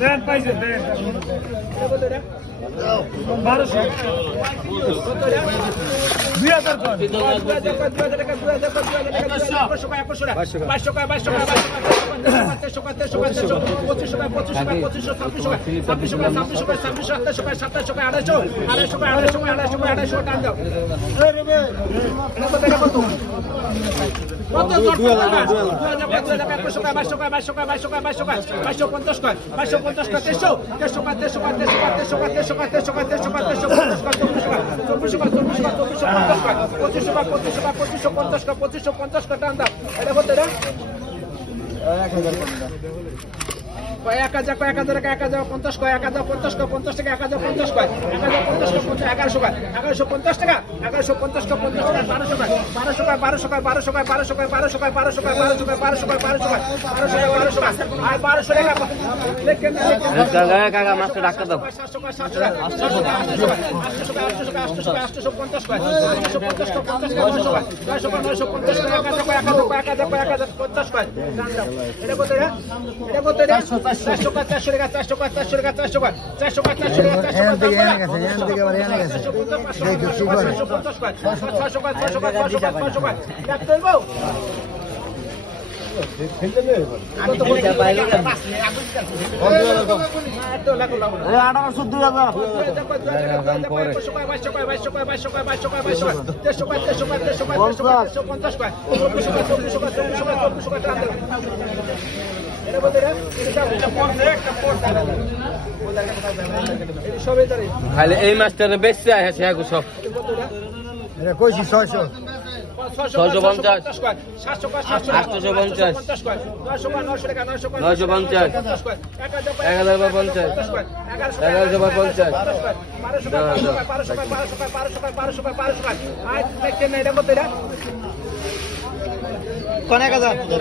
দেন পাইছেন দেন 1200 খালি এই মাছটা বেশি আছে সব এটা কইছি 600 650 850 950 কোন 1000 কোন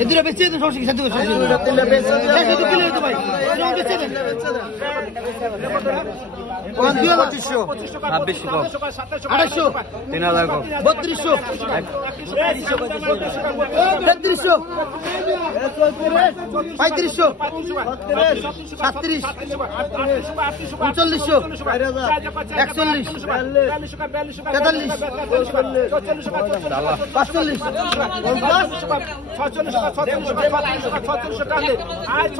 এদিকে বেঁচে দেন সব শিখে দেন ভাই কোন 2500 26 কম 800 3000 কম 3200 3300 3500 37 3900 41 43 45